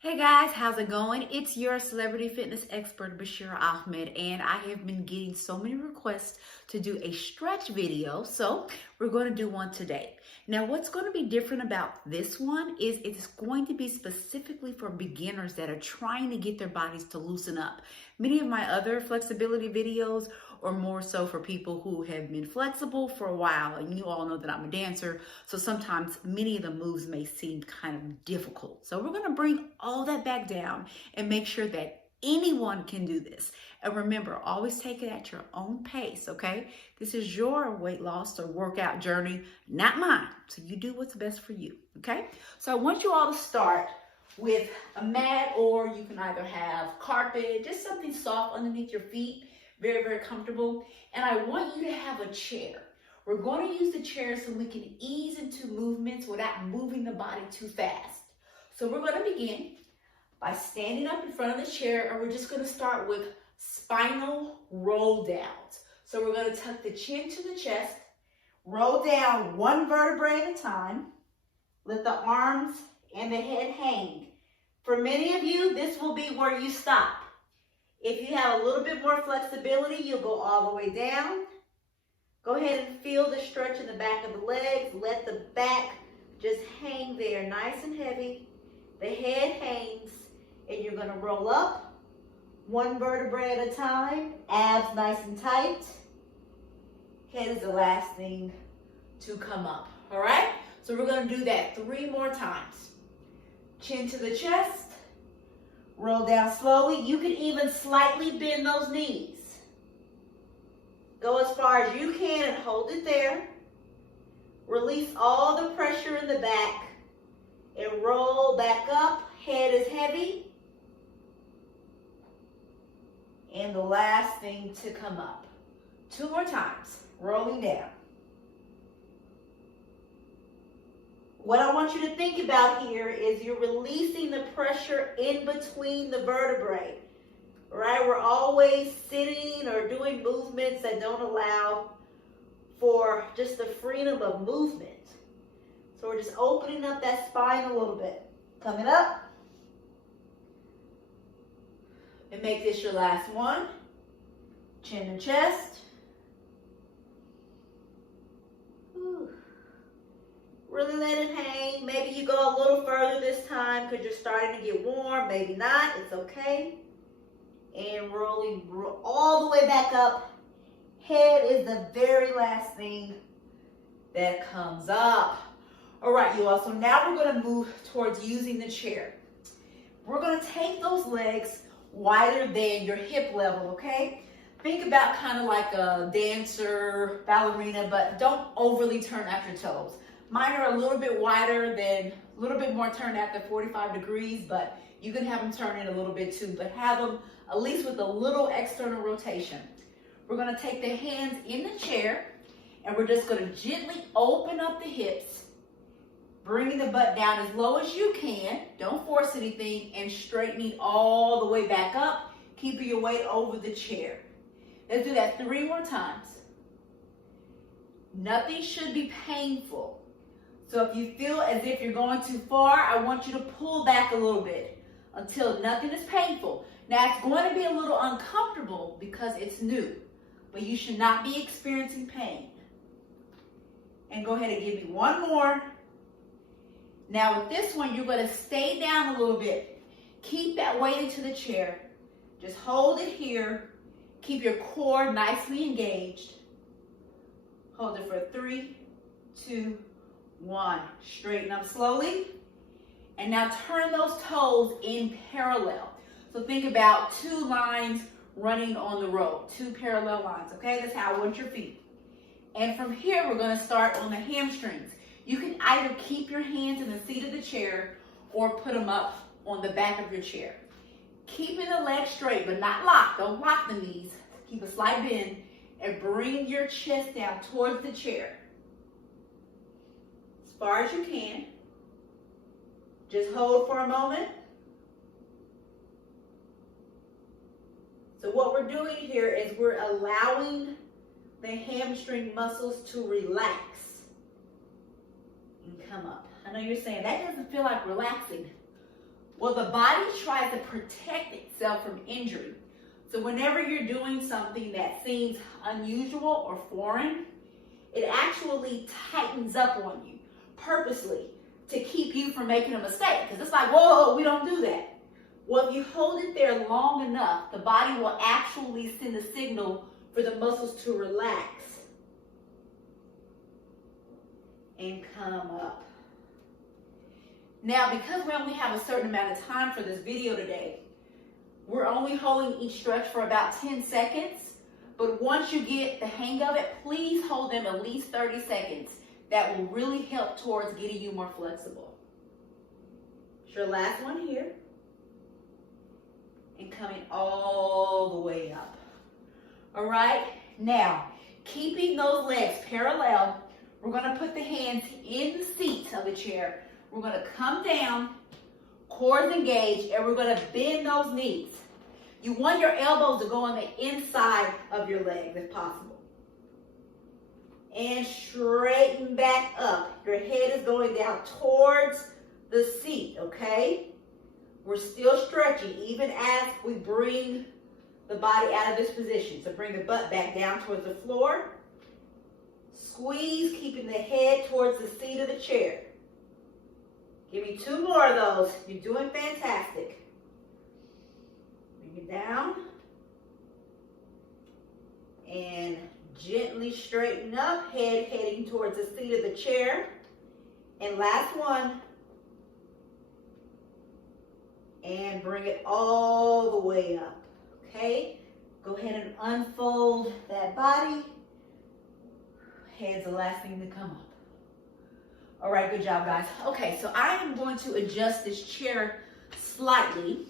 Hey guys, how's it going? It's your celebrity fitness expert, Basheerah Ahmad, and I have been getting so many requests to do a stretch video, so we're going to do one today. Now, what's going to be different about this one is it's going to be specifically for beginners that are trying to get their bodies to loosen up. Many of my other flexibility videos are more so for people who have been flexible for a while, and you all know that I'm a dancer, so sometimes many of the moves may seem kind of difficult. So we're going to bring all that back down and make sure that anyone can do this. And remember, always take it at your own pace, okay? This is your weight loss or workout journey, not mine. So you do what's best for you, okay? So I want you all to start with a mat, or you can either have carpet, just something soft underneath your feet, very, very comfortable. And I want you to have a chair. We're going to use the chair so we can ease into movements without moving the body too fast. So we're going to begin by standing up in front of the chair, and we're just going to start with spinal roll downs. So we're going to tuck the chin to the chest, roll down one vertebrae at a time, let the arms and the head hang. For many of you, this will be where you stop. If you have a little bit more flexibility, you'll go all the way down. Go ahead and feel the stretch in the back of the legs. Let the back just hang there nice and heavy. The head hangs, and you're going to roll up one vertebrae at a time, abs nice and tight. Head is the last thing to come up, all right? So we're going to do that 3 more times. Chin to the chest, roll down slowly. You can even slightly bend those knees. Go as far as you can and hold it there. Release all the pressure in the back and roll back up. Head is heavy. And the last thing to come up. 2 more times, rolling down. What I want you to think about here is you're releasing the pressure in between the vertebrae, right? We're always sitting or doing movements that don't allow for just the freedom of movement. So we're just opening up that spine a little bit. Coming up. And make this your last one. Chin and chest. Whew. Really let it hang. Maybe you go a little further this time because you're starting to get warm. Maybe not. It's okay. And rolling all the way back up. Head is the very last thing that comes up. All right, you all. So now we're going to move towards using the chair. We're going to take those legs wider than your hip level, okay? Think about kind of like a dancer, ballerina, but don't overly turn out your toes. Mine are a little bit wider than, a little bit more turned at the 45 degrees, but you can have them turn in a little bit too, but have them at least with a little external rotation. We're going to take the hands in the chair, and we're just going to gently open up the hips, bringing the butt down as low as you can. Don't force anything, and straightening all the way back up, keeping your weight over the chair. Let's do that 3 more times. Nothing should be painful. So if you feel as if you're going too far, I want you to pull back a little bit until nothing is painful. Now, it's going to be a little uncomfortable because it's new, but you should not be experiencing pain. And go ahead and give me 1 more. Now, with this one, you're going to stay down a little bit. Keep that weight into the chair. Just hold it here. Keep your core nicely engaged. Hold it for 3, 2, 1. Straighten up slowly. And now turn those toes in parallel. So think about 2 lines running on the road. 2 parallel lines, okay? That's how I want your feet. And from here, we're going to start on the hamstrings. You can either keep your hands in the seat of the chair or put them up on the back of your chair. Keeping the legs straight, but not locked. Don't lock the knees. Keep a slight bend and bring your chest down towards the chair. As far as you can. Just hold for a moment. So what we're doing here is we're allowing the hamstring muscles to relax and come up. I know you're saying, that doesn't feel like relaxing. Well, the body tries to protect itself from injury. So whenever you're doing something that seems unusual or foreign, it actually tightens up on you purposely to keep you from making a mistake. Because it's like, whoa, we don't do that. Well, if you hold it there long enough, the body will actually send a signal for the muscles to relax and come up. Now, because we only have a certain amount of time for this video today, we're only holding each stretch for about 10 seconds. But once you get the hang of it, please hold them at least 30 seconds. That will really help towards getting you more flexible. It's your last one here. And coming all the way up. All right, now, keeping those legs parallel, we're gonna put the hands in the seat of the chair. We're gonna come down, cores engaged, and we're gonna bend those knees. You want your elbows to go on the inside of your legs if possible. And straighten back up. Your head is going down towards the seat, okay? We're still stretching even as we bring the body out of this position. So bring the butt back down towards the floor. Squeeze, keeping the head towards the seat of the chair. Give me 2 more of those. You're doing fantastic. Bring it down. And gently straighten up, head heading towards the seat of the chair. And last one. And bring it all the way up, okay? Go ahead and unfold that body. Head's the last thing to come up. All right, good job, guys. Okay, so I am going to adjust this chair slightly,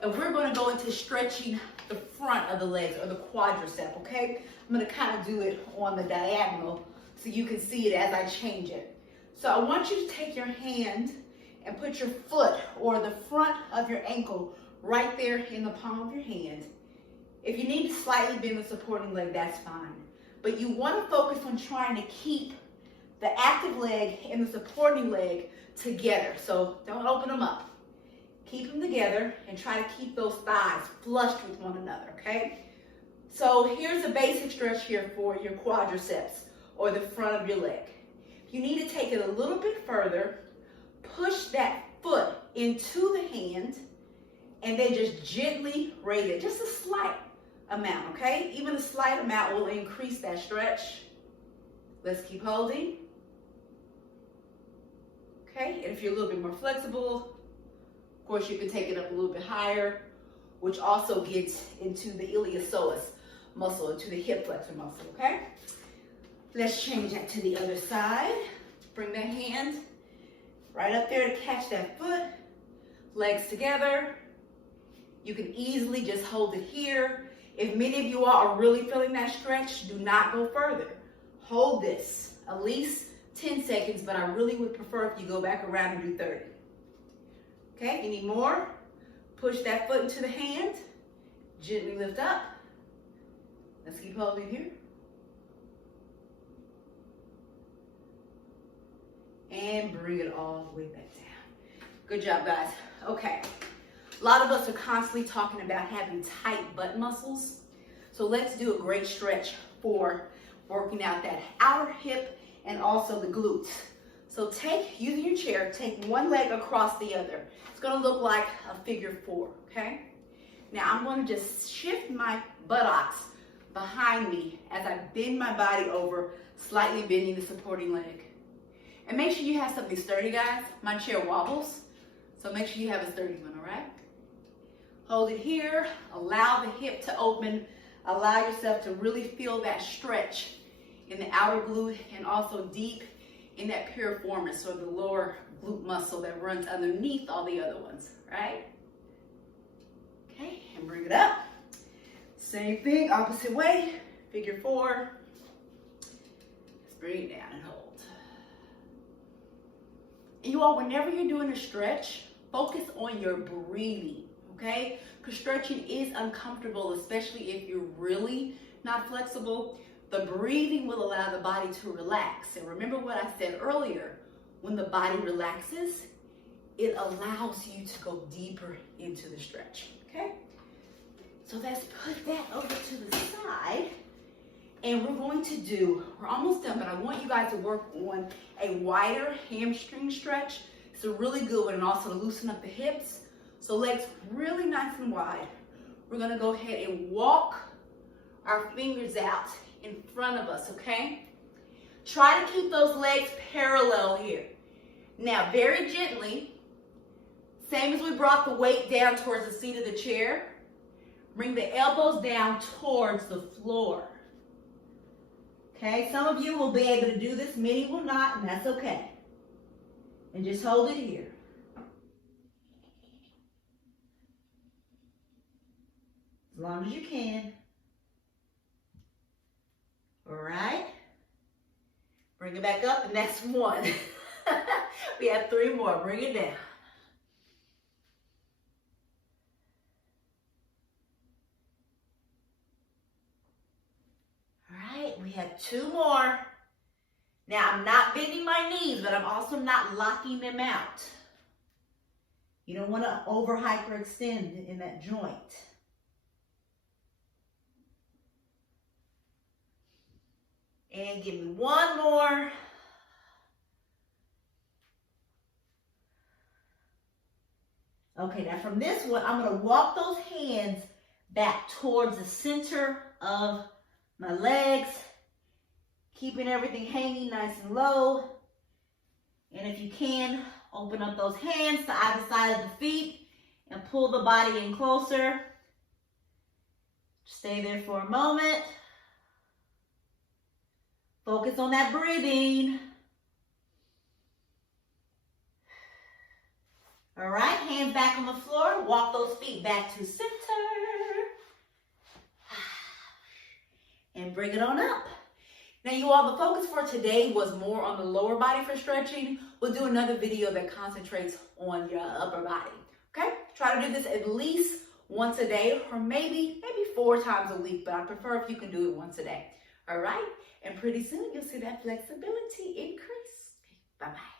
and we're going to go into stretching the front of the legs, or the quadricep, okay? I'm going to kind of do it on the diagonal so you can see it as I change it. So I want you to take your hand and put your foot or the front of your ankle right there in the palm of your hand. If you need to slightly bend the supporting leg, that's fine. But you want to focus on trying to keep the active leg and the supporting leg together. So don't open them up. Keep them together and try to keep those thighs flushed with one another, okay? So here's a basic stretch here for your quadriceps or the front of your leg. You need to take it a little bit further. Push that foot into the hand and then just gently raise it. Just a slight amount, okay? Even a slight amount will increase that stretch. Let's keep holding. Okay, and if you're a little bit more flexible, of course you can take it up a little bit higher, which also gets into the iliopsoas muscle, into the hip flexor muscle, okay? Let's change that to the other side. Bring that hand right up there to catch that foot. Legs together. You can easily just hold it here. If many of you all are really feeling that stretch, do not go further. Hold this at least 10 seconds, but I really would prefer if you go back around and do 30. Okay, you need more? Push that foot into the hand. Gently lift up. Let's keep holding here. And bring it all the way back down. Good job, guys. Okay. A lot of us are constantly talking about having tight butt muscles. So let's do a great stretch for working out that outer hip and also the glutes. So using your chair, take one leg across the other. It's gonna look like a figure 4, okay? Now I'm gonna just shift my buttocks behind me as I bend my body over, slightly bending the supporting leg. And make sure you have something sturdy, guys. My chair wobbles, so make sure you have a sturdy one, all right? Hold it here, allow the hip to open, allow yourself to really feel that stretch in the outer glute and also deep in that piriformis, or the lower glute muscle that runs underneath all the other ones, right? Okay, and bring it up. Same thing, opposite way, figure 4. Let's bring it down and hold. And you all, whenever you're doing a stretch, focus on your breathing, okay? Because stretching is uncomfortable, especially if you're really not flexible. The breathing will allow the body to relax. And remember what I said earlier, when the body relaxes, it allows you to go deeper into the stretch, okay? So let's put that over to the side. And we're going to do, we're almost done, but I want you guys to work on a wider hamstring stretch. It's a really good one, and also to loosen up the hips. So legs really nice and wide. We're gonna go ahead and walk our fingers out in front of us, okay? Try to keep those legs parallel here. Now, very gently, same as we brought the weight down towards the seat of the chair, bring the elbows down towards the floor. Okay, some of you will be able to do this, many will not, and that's okay. And just hold it here. As long as you can. All right. Bring it back up, and that's one. We have 3 more. Bring it down. We have 2 more. Now, I'm not bending my knees, but I'm also not locking them out. You don't want to over hyperextend in that joint. And give me 1 more. Okay, now from this one, I'm going to walk those hands back towards the center of my legs, keeping everything hanging nice and low. And if you can, open up those hands to either side of the feet and pull the body in closer. Stay there for a moment. Focus on that breathing. All right, hands back on the floor. Walk those feet back to center. And bring it on up. Now you all, the focus for today was more on the lower body for stretching. We'll do another video that concentrates on your upper body, okay? Try to do this at least once a day, or maybe 4 times a week, but I prefer if you can do it once a day, all right? And pretty soon you'll see that flexibility increase. Bye-bye.